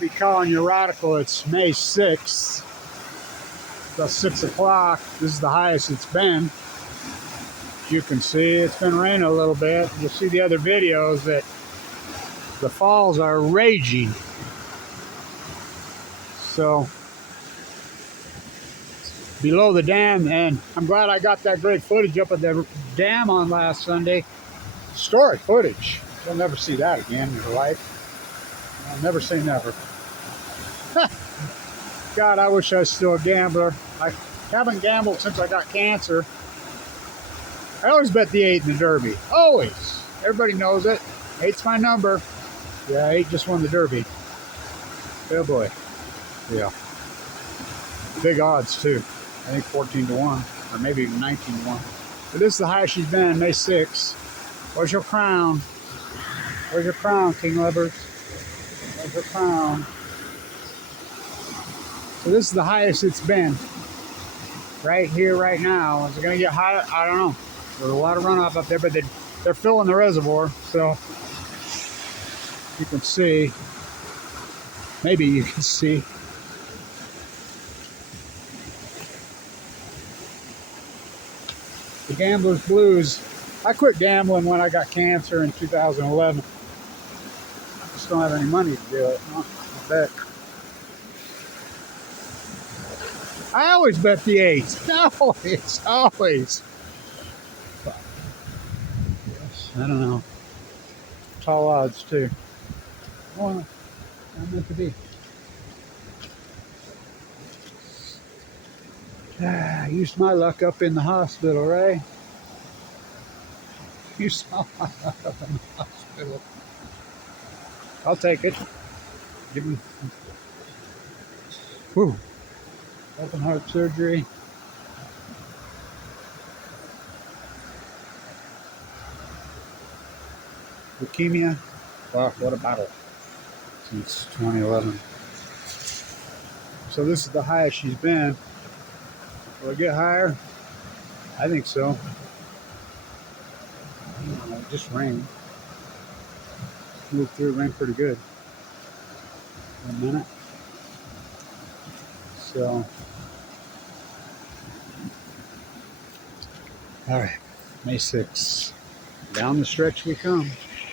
be calling your article. It's May 6th, about 6 o'clock. This is the highest it's been. As you can see, it's been raining a little bit. You'll see the other videos that the falls are raging. So, below the dam, and I'm glad I got that great footage up at the dam on last Sunday. Historic footage. You'll never see that again in your life. I'll never say never. God, I wish I was still a gambler. I haven't gambled since I got cancer. I always bet the 8 in the Derby. Always. Everybody knows it. 8's my number. Yeah, 8 just won the Derby. Oh boy. Yeah. Big odds too. I think 14 to 1, or maybe even 19 to 1. But this is the highest she's been, May 6th. Where's your crown? Where's your crown, King Livers? Where's your crown? So this is the highest it's been. Right here, right now. Is it going to get higher? I don't know. There's a lot of runoff up there, but they're filling the reservoir. So you can see. Maybe you can see. The gambler's blues. I quit gambling when I got cancer in 2011. I just don't have any money to do it. I bet. I always bet the 8. Always. But, yes, I don't know. Tall odds too. Oh, not meant to be. Used my luck up in the hospital, right? Used my luck up in the hospital. I'll take it. Give me. Whew. Open heart surgery. Leukemia. Wow, what a battle. Since 2011. So this is the highest she's been. Will it get higher? I think so. It just rained. Moved through, rained pretty good. In a minute. So, all right, May 6th. Down the stretch we come.